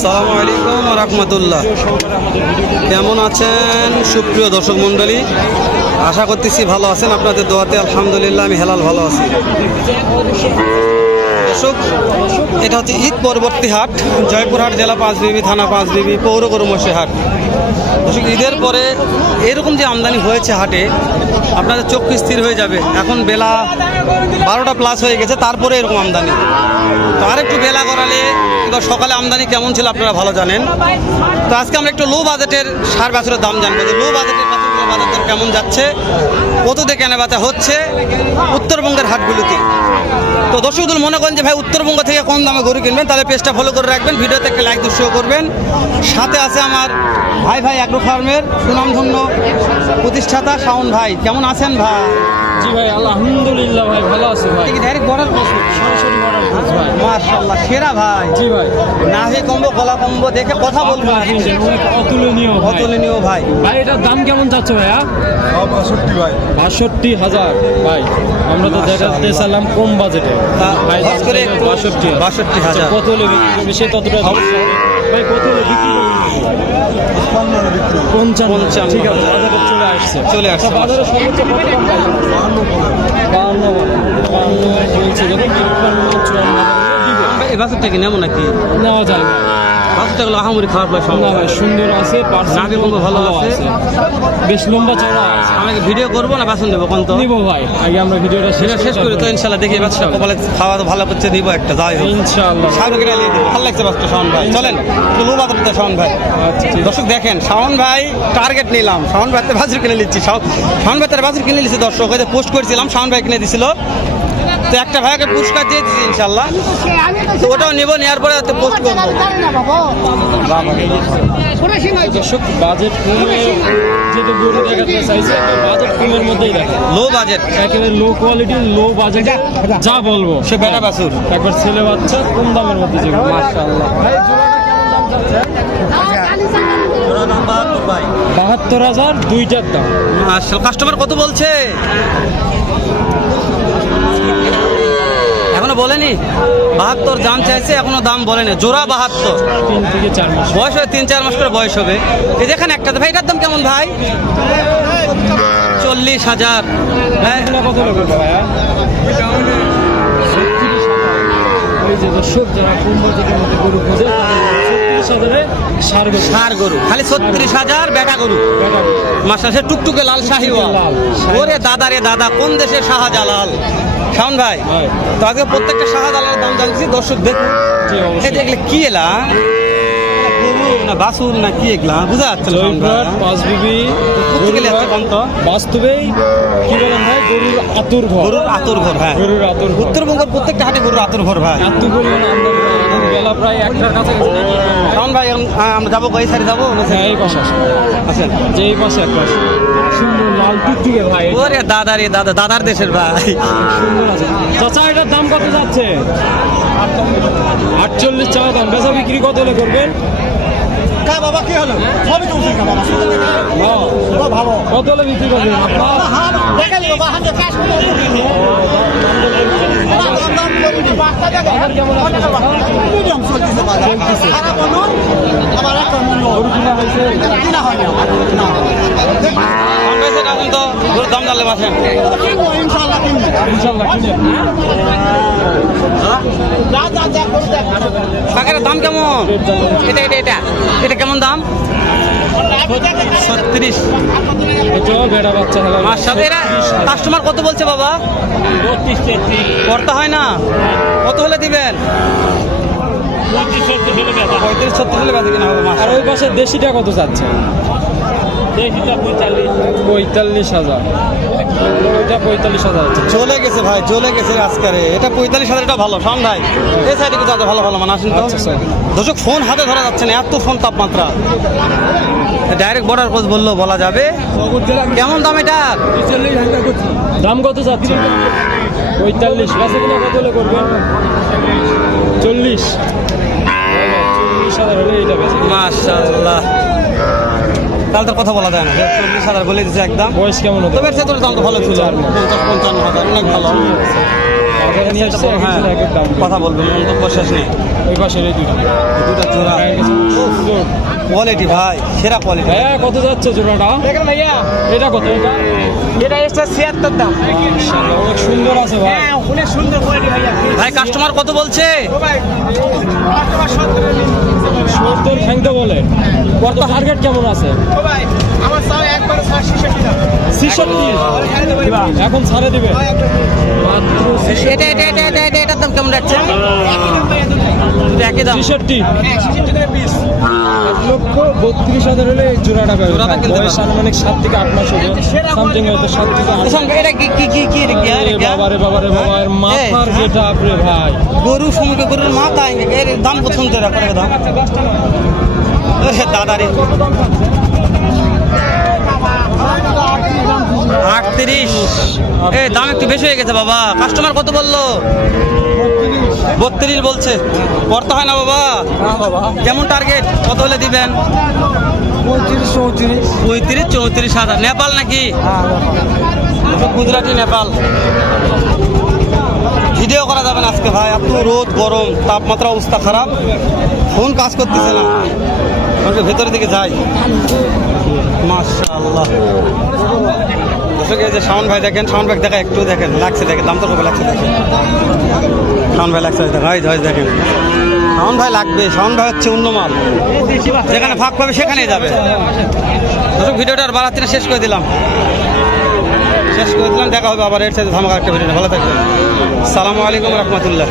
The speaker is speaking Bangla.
আসসালামু আলাইকুম রাহমাতুল্লাহ। কেমন আছেন সুপ্রিয় দর্শক মণ্ডলী? আশা করতেছি ভালো আছেন, আপনাদের দোয়াতে আলহামদুলিল্লাহ আমি হেলাল ভালো আছি। দর্শক, এটা হচ্ছে ঈদ পরবর্তী হাট, জয়পুরহাট জেলা পাঁচবিবি, থানা পাঁচবিবি, পৌর গরুমসি হাট। দর্শক, ঈদের পরে এরকম যে আমদানি হয়েছে হাটে, আপনাদের চোখ স্থির হয়ে যাবে। এখন বেলা 12টা প্লাস হয়ে গেছে, তারপরে এরকম আমদানি। তো আর একটু বেলা করালে এবার সকালে আমদানি কেমন ছিল আপনারা ভালো জানেন। তো আজকে আমরা একটু লো বাজেটের সার বাছুরের দাম জানবো, যে লো বাজেটের বাছুরগুলোর বাজার দর কেমন যাচ্ছে, কততে কেনা বেচা হচ্ছে উত্তরবঙ্গের হাটগুলোতে। তো দর্শকদের মনে করেন যে ভাই উত্তরবঙ্গ থেকে কম দামে গরু কিনবেন, তাহলে পেজটা ফলো করে রাখবেন, ভিডিওতে একটা লাইক দিয়ে শো করবেন। সাথে আছে আমার ভাই অ্যাগ্রো ফার্মের সুনামধন্য প্রতিষ্ঠাতা শাওন ভাই। কেমন আছেন ভাই? জি ভাই, আলহামদুলিল্লাহ ভাই, ভালো আছে ভাই। ডাইরেক্ট বর্ডার সরাসরি বর্ডার ক্রস ভাই। মাশাআল্লাহ, সেরা ভাই। জি ভাই, নাভি কম্বো গলা কম্বো দেখে কথা বলবো না। অতুলনীয় ভাই। অতুলনীয় ভাই। ভাই এটার দাম কেমন যাচ্ছে ভাইয়া? 62 ভাই। 62,000 ভাই। আমরা তো দেখাতে চাইলাম কম বাজেটে ভাই, দাম করে 62,000। কত হলে বিক্রি করবে সে ততটা ভাই, কত হলে বিক্রি করবে? 55। ঠিক আছে, বাজারে চলে আসছে। বাজারে সর্বোচ্চ কত দাম পাই? 52 বলছে, যদি 54 এই বাছুরটা কি নেমন নাকি নেওয়া যায় ভাই। বাছুরটা গুলো আহামরি খারাপ লাগে সব না ভাই, সুন্দর আছে, নাভি কম্বো ভালো আছে, বেশ লম্বা চওড়া আছে। আমাকে ভিডিও করবো না বাছুর দেবো কোন তো নিবো ভাই, আগে আমরা ভিডিওটা শেষ করি তো ইনশাল্লাহ। দেখি বাচ্চা কপালে খাওয়া তো ভালো করছে, দিব একটা যাই হোক ইনশাআল্লাহ। শাহরুখ কিনে নিয়ে দিব। ভালো লাগছে বাচ্চা শাওন ভাই। চলেন একটু লো বাজারটা শাওন ভাই। আচ্ছা, ঠিক আছে। দর্শক দেখেন, শাওন ভাই টার্গেট নিলাম, শাওন ভাই বাজার কিনে নিচ্ছি। শাওন ভাই তার বাজার কিনে নিচ্ছে। দর্শক হয়তো পোস্ট করেছিলাম, শাওন ভাই কিনে দিছিল, তো একটা ভাইকে পুরস্কার দিয়ে দিচ্ছি ইনশাল্লাহ। তো ওটাও নেবো, নেওয়ার পরে পোস্ট করবো। দর্শক, বাজেট কমে যেটা গরু দেখাতে চাইছে, বাজেট কমের মধ্যেই দেখে লো বাজেট, একেবারে লো কোয়ালিটি, লো বাজেট, যা বলবো সে বেটা বাছুর, একবার ছেলে বাচ্চা কম দামের মধ্যে যেগুলো। মাশাআল্লাহ। ভাই জোড়াটা কেমন দাম যাচ্ছে? 72,000 দুইটার দাম। মাশাআল্লাহ। কাস্টমার কত বলছে এখনো বলেনি? 72 দাম চাইছে, এখনো দাম বলেনি। জোড়া 72, 3 থেকে 4 মাস বয়স হবে 3-4 মাস করে বয়স হবে। এই দেখেন একটা ভাই, এটার দাম কেমন ভাই? 40,000। হ্যাঁ, এগুলো কত লাগবে ভাইয়া? 36,000। এই যে দর্শক, যারা কম বাজেটের মধ্যে গরু খোঁজে, 36,000-এ ষাঁড় গরু, খালি 36,000 বেটা গরু। মাশাআল্লাহ, সে টুকটুকে লাল শাহিওয়াল। লাল। ওরে দাদা রে দাদা, কোন দেশের শাহজালাল শাওন ভাই। ভাই। তো আজকে প্রত্যেকটা শাহজালালের দাম জানছি। দর্শক দেখুন, জি, অবশ্যই। এই দেখলে কি এলা গরু না বাছুর না কি এগুলা বুঝা যাচ্ছে না শাওন ভাই। জয়পুরহাট পাঁচবিবি কোথেকে আসছে কোন তো? বাস্তবেই কি বলেন ভাই, গরুর আতুর ঘর। গরুর আতুর ঘর। হ্যাঁ, গরুর আতুর ঘর। উত্তরবঙ্গের প্রত্যেকটা হাটে গরুর আতুর ঘর ভাই। এত পরিমাণ আমদানি হয়, এখন বেলা প্রায় 1টার কাছাকাছি নাকি? শাওন ভাই, আমরা যাবো এই সাইডে যাবো না? হ্যাঁ, এই পাশে আসেন। আচ্ছা, যে এই পাশে একটা আছে। সুন্দর লাল টুকটুকে ভাই, ওরে দাদা রে দাদা, দাদার দেশের ভাই। সুন্দর আছে। চাচা, এটার দাম কত যাচ্ছে? 48 চাওয়া দাম। বেচা বিক্রি কত হলে করবেন? বাবা কি হলো? সবই তো উচিত বাবা। ভালো। কত হলে বিক্রি করবেন আপনার? বাজার কেমন আছে? মিডিয়াম চলতেছে বাজার। খারাপ হলো, আবার একটা মূল্য। গরু কিনা হয়েছে? কিনা হয় না। না। শাওন ভাই সেটা এখন তো গরুর দাম জানলে বাসেন। ইনশাআল্লাহ কিনবো। ইনশাল্লাহ কিনে। কাকের দাম কেমন? এটা এটা এটা এটা কেমন দাম? 36। এটাও বেড়া বাচ্চা হলো। মাশাআল্লাহ। এরা কাস্টমার কত বলছে বাবা? 32-33 করতে হয় না? কত হলে দিবেন? 35-36 হলে বেঁধে কিনা হবে। আর ওই পাশে দেশিটা কত যাচ্ছে? দেশিটা 45,000। ওইটা 45,000 আছে। চলে গেছে ভাই, চলে গেছে আজকারে। এটা 45,000, এটা ভালো শাওন ভাই। এই সাইডে কিন্তু আছে ভালো ভালো মানে আসেন তো। আচ্ছা, স্যার। দর্শক, ফোন হাতে ধরা যাচ্ছে না, এত ফোন তাপমাত্রা। ডাইরেক্ট বর্ডার পোস্ট বললো বলা যাবে। কেমন দাম এটার? দাম কত যাচ্ছে? 45। কাছে কিনা কত হলে করবেন? 40,000 হলে এটা বেশি। মাশাআল্লাহ, তাহলে তো কথা বলা যায় না। 40,000 বলে দিচ্ছে একদম। বয়স কেমন হতে? তবে এর সাথে দাম তো ভালো ছিল, 50-55,000, অনেক ভালো। বাজারে নিয়ে আসছে, হ্যাঁ, এক এক দাম। কথা বলবেন, মন্তব্য শেষ নেই। ওই পাশের এই দুটো দুটা জোড়া। গায়ে গেছে কোয়ালিটি ভাই, সেরা কোয়ালিটি। ভাইয়া কত যাচ্ছে জোড়াটা? দেখেন ভাইয়া, এটা কত? এটা এক্সট্রা 76 দাম। মাশাআল্লাহ, অনেক সুন্দর আছে ভাই। হ্যাঁ, অনেক সুন্দর কোয়ালিটি ভাইয়া। ভাই কাস্টমার কত বলছে? ও ভাই, কাস্টমার 70 খ্যাংতে বলে। কত টার্গেট কেমন আছে? ও ভাই, আমার চাও একবারে 66 দাম। 66 এখন ছাড়ে দিবে মাত্র এটার দাম কেমন যাচ্ছে? একই দাম। 66। হ্যাঁ, 66 টাকা পিস। 1,32,000 হলে এই জোড়াটা পাবে। জোড়াটা কিনতে বয়স পারবেন। আনুমানিক 7 থেকে 8 মাস হবে, সামথিং হয়তো 7 থেকে 8 মাস। এটা কি রে কি? বাবারে বাবারে বাবা, এর মাথার এই, যেটা আপরে ভাই, গরু সমুখে গরুর মাথা এর দাম কত শুনতে করে দাম? দাদা রে 38। এই দাম একটু বেশি হয়ে গেছে বাবা। কাস্টমার কত বললো? 32 বলছে। করতে হয় না বাবা? কেমন টার্গেট? কত হলে দিবেন? 35-34 হাজার। নেপাল নাকি? গুজরাটি নেপাল। ভিডিও করা যাবে না আজকে ভাই, এত রোদ গরম, তাপমাত্রা অবস্থা খারাপ, ফোন কাজ করতেছে না। আমাকে ভেতরের দিকে যাই। মাশাআল্লাহ। দর্শক এই যে শাওন ভাই দেখেন, শাওন ভাই দেখা একটু দেখেন, লাগছে দেখেন, দাম তো কবে লাগছে দেখেন। শাওন ভাই লাগছে ভাই দেখেন, শাওন ভাই লাগবে। শাওন ভাই হচ্ছে অন্য মাল, যেখানে ফাঁক পাবে সেখানেই যাবে। দর্শক ভিডিওটা আর বাড়াচ্ছি না, শেষ করে দিলাম। দেখা হবে আবার এর সাথে ধামাকা একটা ভিডিও। ভালো থাকবেন। আসসালামু আলাইকুম রহমতুল্লাহ।